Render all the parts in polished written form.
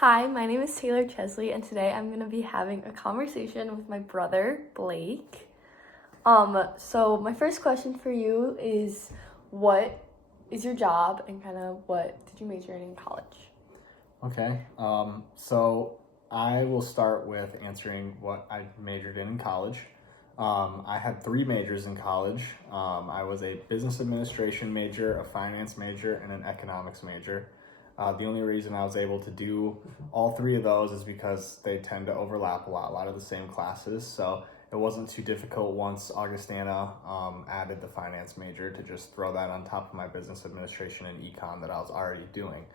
Hi, my name is Taylor Chesley, and today I'm going to be having a conversation with my brother, Blake. So my first question for you is, what is your job, and kind of what did you major in college? Okay, so I will start with answering what I majored in college. I had three majors in college. I was a business administration major, a finance major, and an economics major. The only reason I was able to do all three of those is because they tend to overlap a lot of the same classes. So it wasn't too difficult once Augustana added the finance major to just throw that on top of my business administration and econ that I was already doing.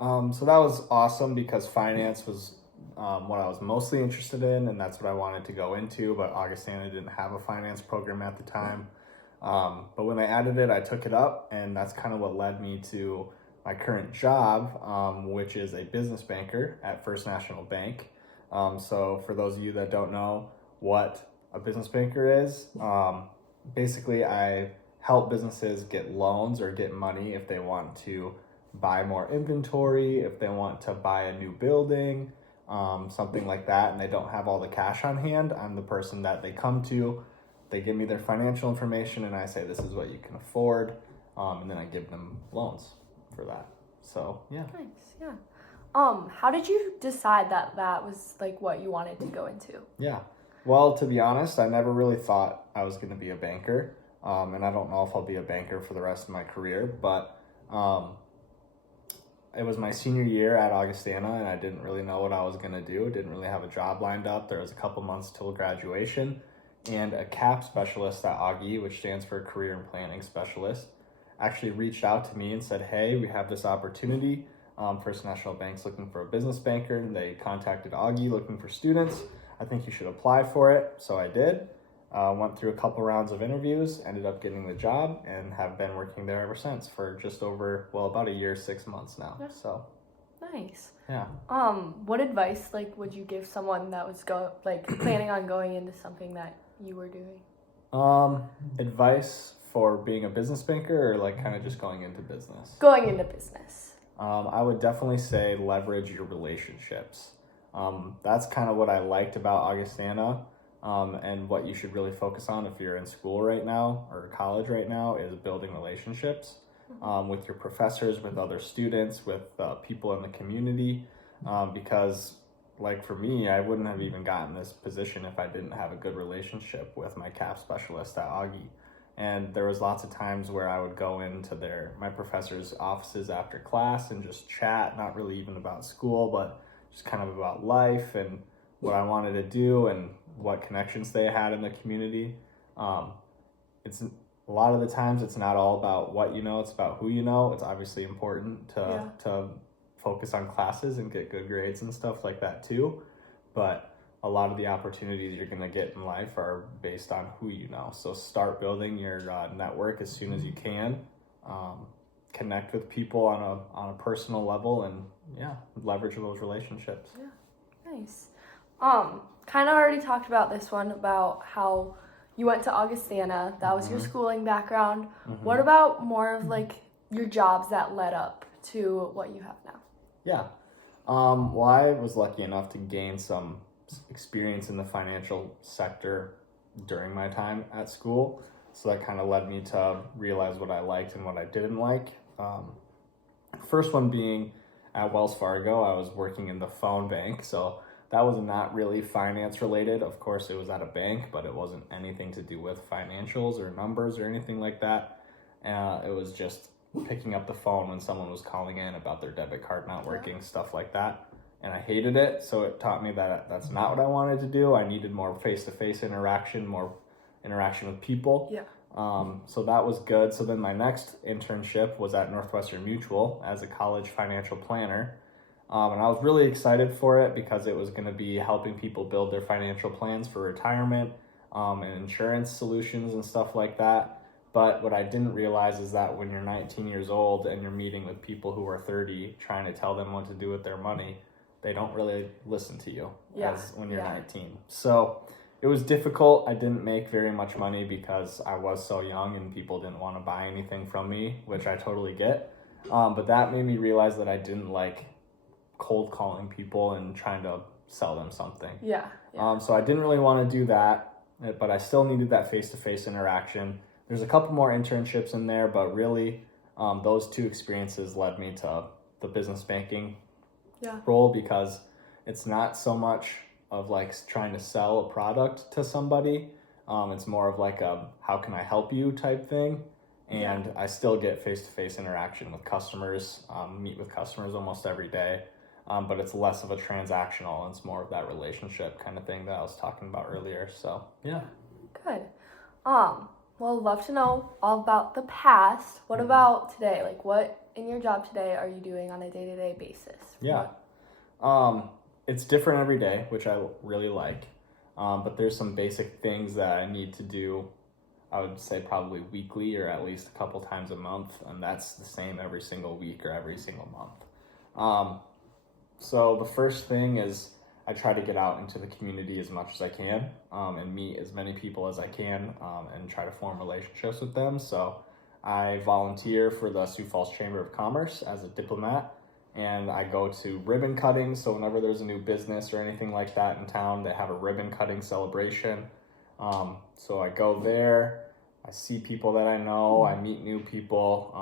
So that was awesome because finance was what I was mostly interested in, and that's what I wanted to go into. But Augustana didn't have a finance program at the time. But when they added it, I took it up, and that's kind of what led me to my current job, which is a business banker at First National Bank. So for those of you that don't know what a business banker is, basically I help businesses get loans or get money if they want to buy more inventory, if they want to buy a new building, something like that, and they don't have all the cash on hand. I'm the person that they come to. They give me their financial information, and I say, this is what you can afford, and then I give them loans for that. So, yeah. Nice, yeah. How did you decide that was like what you wanted to go into? Yeah. Well, to be honest, I never really thought I was going to be a banker, and I don't know if I'll be a banker for the rest of my career, but it was my senior year at Augustana, and I didn't really know what I was going to do. Didn't really have a job lined up. There was a couple months till graduation, and a CAP specialist at Augie, which stands for Career and Planning Specialist, actually reached out to me and said, hey, we have this opportunity. First National Bank's looking for a business banker, and they contacted Augie looking for students. I think you should apply for it. So I did. Went through a couple rounds of interviews, ended up getting the job, and have been working there ever since for just over, about a year, 6 months now. Yeah. So Nice. yeah. What advice would you give someone that was planning on going into something that you were doing? Advice for being a business banker, or kind of just going into business? Going into business. I would definitely say leverage your relationships. That's kind of what I liked about Augustana. And what you should really focus on if you're in school right now or college right now is building relationships with your professors, with other students, with people in the community. Because for me, I wouldn't have even gotten this position if I didn't have a good relationship with my CAP specialist at Augie. And there was lots of times where I would go into my professors' offices after class and just chat, not really even about school, but just kind of about life and what I wanted to do and what connections they had in the community. It's a lot of the times it's not all about what you know, it's about who you know. It's obviously important to focus on classes and get good grades and stuff like that too. But a lot of the opportunities you're going to get in life are based on who you know. So start building your network as soon as you can. Connect with people on a personal level, and leverage those relationships. Yeah, nice. Kind of already talked about this one, about how you went to Augustana. That was your schooling background. Mm-hmm. What about more of your jobs that led up to what you have now? Yeah. Well, I was lucky enough to gain some experience in the financial sector during my time at school. So that kind of led me to realize what I liked and what I didn't like. First one being at Wells Fargo, I was working in the phone bank. So that was not really finance related. Of course, it was at a bank, but it wasn't anything to do with financials or numbers or anything like that. It was just picking up the phone when someone was calling in about their debit card not working, stuff like that. And I hated it, so it taught me that that's not what I wanted to do. I needed more face-to-face interaction, more interaction with people. Yeah. So that was good. So then my next internship was at Northwestern Mutual as a college financial planner. And I was really excited for it because it was going to be helping people build their financial plans for retirement and insurance solutions and stuff like that. But what I didn't realize is that when you're 19 years old and you're meeting with people who are 30 trying to tell them what to do with their money, they don't really listen to you as when you're 19. So it was difficult. I didn't make very much money because I was so young and people didn't want to buy anything from me, which I totally get. But that made me realize that I didn't like cold calling people and trying to sell them something. Yeah. So I didn't really want to do that, but I still needed that face-to-face interaction. There's a couple more internships in there, but really those two experiences led me to the business banking role, because it's not so much of like trying to sell a product to somebody. It's more of like a how can I help you type thing. And I still get face-to-face interaction with customers, meet with customers almost every day. But it's less of a transactional, and it's more of that relationship kind of thing that I was talking about earlier. So, yeah. Good. Well, I'd love to know all about the past. What about today? Like, what in your job today are you doing on a day-to-day basis? Yeah. It's different every day, which I really like. But there's some basic things that I need to do, I would say probably weekly or at least a couple times a month. And that's the same every single week or every single month. So the first thing is I try to get out into the community as much as I can, and meet as many people as I can, and try to form relationships with them. So I volunteer for the Sioux Falls Chamber of Commerce as a diplomat, and I go to ribbon cutting. So whenever there's a new business or anything like that in town, they have a ribbon cutting celebration. So I go there, I see people that I know, I meet new people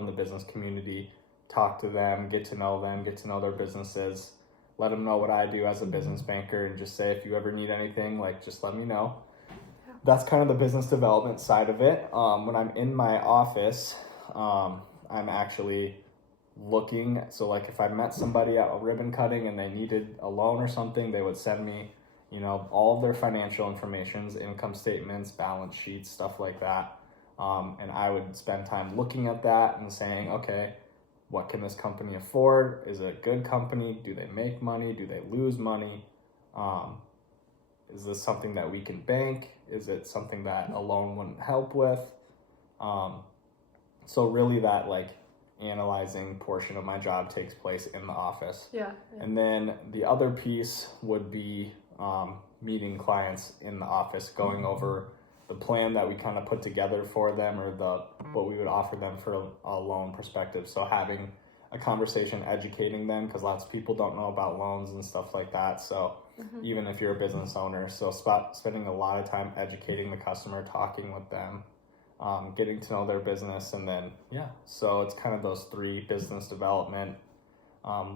in the business community, talk to them, get to know their businesses, let them know what I do as a business banker, and just say, if you ever need anything, like, just let me know. Yeah. That's kind of the business development side of it. When I'm in my office, I'm actually looking. So like if I met somebody at a ribbon cutting and they needed a loan or something, they would send me, all of their financial informations, income statements, balance sheets, stuff like that. And I would spend time looking at that and saying, okay, what can this company afford? Is it a good company? Do they make money? Do they lose money? Is this something that we can bank? Is it something that a loan wouldn't help with? So really that like analyzing portion of my job takes place in the office. Yeah. And then the other piece would be meeting clients in the office, going over the plan that we kind of put together for them, or what we would offer them for a loan perspective. So having a conversation, educating them, because lots of people don't know about loans and stuff like that. So even if you're a business owner, so spending a lot of time educating the customer, talking with them, getting to know their business, and then so it's kind of those three: business development,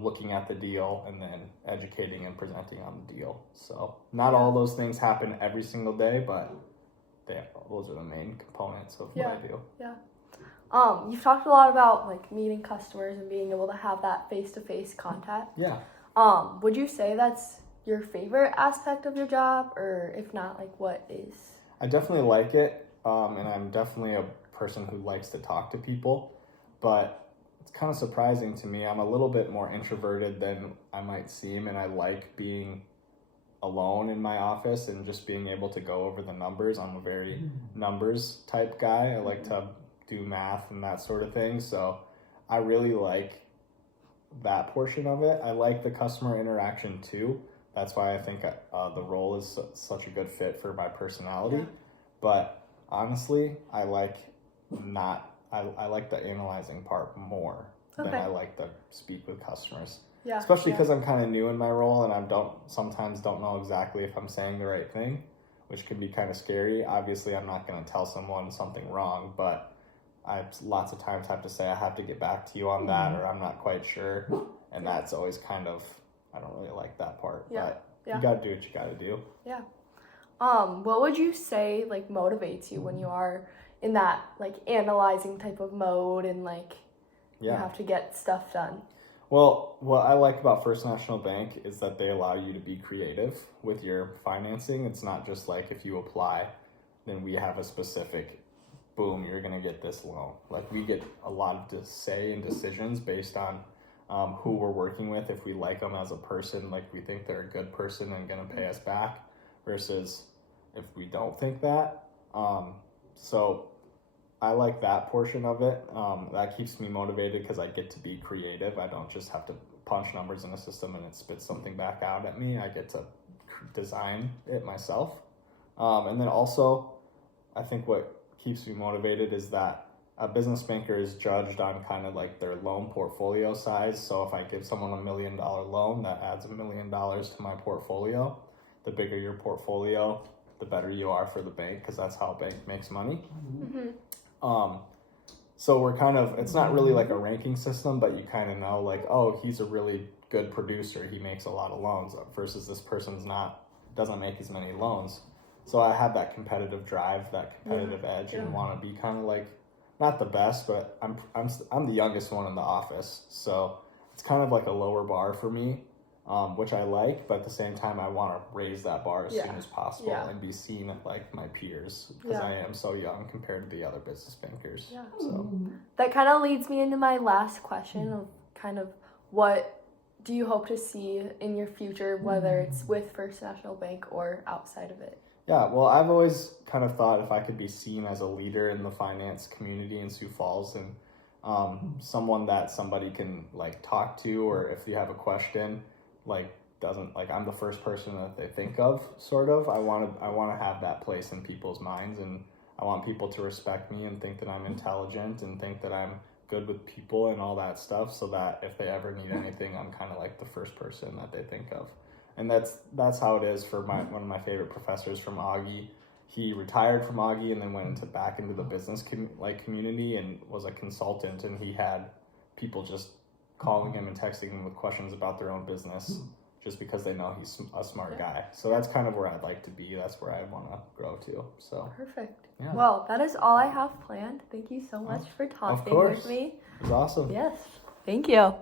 looking at the deal, and then educating and presenting on the deal. So not all those things happen every single day, but those are the main components of what I do. Yeah. You've talked a lot about like meeting customers and being able to have that face-to-face contact. Yeah. Would you say that's your favorite aspect of your job, or if not, like what is? I definitely like it, and I'm definitely a person who likes to talk to people, but it's kind of surprising to me. I'm a little bit more introverted than I might seem, and I like being alone in my office and just being able to go over the numbers. I'm a very numbers type guy. I like to do math and that sort of thing. So I really like that portion of it. I like the customer interaction too. That's why I think the role is such a good fit for my personality. Yeah. But honestly, I like the analyzing part more than I like to speak with customers. Yeah, especially because I'm kind of new in my role, and I sometimes don't know exactly if I'm saying the right thing, which can be kind of scary. Obviously, I'm not going to tell someone something wrong, but I lots of times have to say I have to get back to you on that, or I'm not quite sure, and that's always kind of, I don't really like that part. But you got to do what you got to do. Yeah. What would you say like motivates you when you are in that like analyzing type of mode and like you have to get stuff done? Well, what I like about First National Bank is that they allow you to be creative with your financing. It's not just like if you apply, then we have a specific, boom, you're going to get this loan. Like we get a lot of say and decisions based on who we're working with. If we like them as a person, like we think they're a good person and going to pay us back, versus if we don't think that. So I like that portion of it. That keeps me motivated because I get to be creative. I don't just have to punch numbers in a system and it spits something back out at me. I get to design it myself. And then also, I think what keeps me motivated is that a business banker is judged on kind of like their loan portfolio size. So if I give someone $1 million loan, that adds $1 million to my portfolio. The bigger your portfolio, the better you are for the bank, because that's how a bank makes money. So we're kind of, it's not really like a ranking system, but you kind of know like, oh, he's a really good producer, he makes a lot of loans, versus this person's doesn't make as many loans. So I have that competitive drive, that competitive edge, and want to be kind of like, not the best, but I'm the youngest one in the office, so it's kind of like a lower bar for me, which I like, but at the same time I want to raise that bar as soon as possible and be seen at like my peers, because I am so young compared to the other business bankers. So that kind of leads me into my last question of kind of what do you hope to see in your future, whether it's with First National Bank or outside of it? Yeah, well, I've always kind of thought if I could be seen as a leader in the finance community in Sioux Falls, and someone that somebody can like talk to, or if you have a question, like I'm the first person that they think of, sort of. I want to have that place in people's minds, and I want people to respect me and think that I'm intelligent and think that I'm good with people and all that stuff, so that if they ever need anything, I'm kind of like the first person that they think of. And that's how it is for one of my favorite professors from Augie. He retired from Augie and then went back into the business community and was a consultant, and he had people just calling him and texting him with questions about their own business just because they know he's a smart guy. So that's kind of where I'd like to be. That's where I want to grow to. So perfect. Yeah. Well, that is all I have planned. Thank you so much for talking with me. It was awesome. Yes. Thank you.